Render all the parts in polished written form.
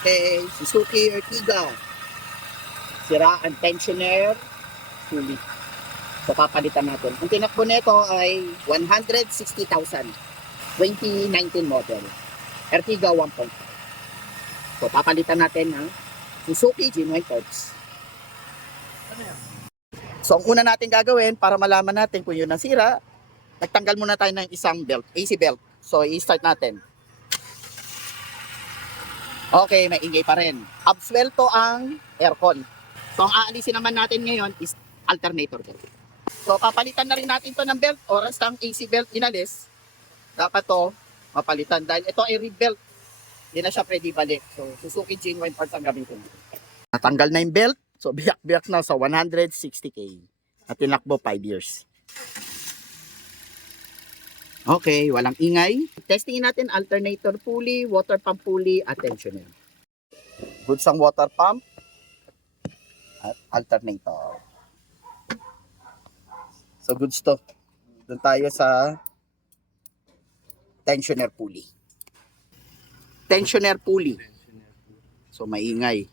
Okay, Suzuki Ertiga. Sira ang tensioner. Sulit. So, papalitan natin. Ang tinakbo nito ay 160,000. 2019 model. Ertiga 1.5. So, papalitan natin ng Suzuki genuine parts. So, ang una natin gagawin para malaman natin kung yun ang sira, nagtanggal muna tayo ng isang belt, AC belt. So, i-start natin. Okay, maingay pa rin. Absuelto ang aircon. So, ang aalisin naman natin ngayon is alternator belt. So, papalitan na rin natin to ng belt. Oras ang AC belt inalis, dapat to mapalitan. Dahil ito ay rib belt, hindi na siya pwede balik. So, Suzuki genuine parts ang gamitin. Natanggal na yung belt. So, biyak-biyak na sa 160K. At tinakbo 5 years. Okay, walang ingay. Testingin natin alternator pulley, water pump pulley, at tensioner. Goods ang water pump at alternator. So, goods to. Doon tayo sa tensioner pulley. Tensioner pulley. So, maingay.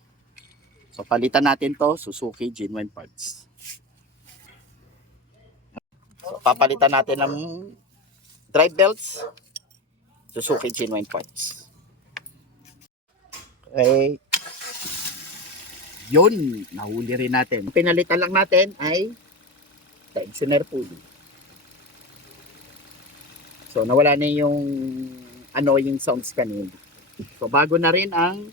So, palitan natin to, Suzuki genuine parts. So, papalitan natin ng drive belts, Suzuki genuine parts. Okay. Yun, nahuli rin natin. Pinalitan lang natin ay tensioner pulley. So, nawala na yung annoying sounds kanina. So, bago na rin ang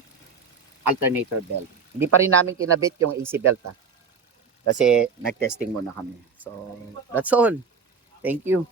alternator belt. Hindi pa rin namin kinabit yung AC belt kasi nag-testing muna kami. So, that's all. Thank you.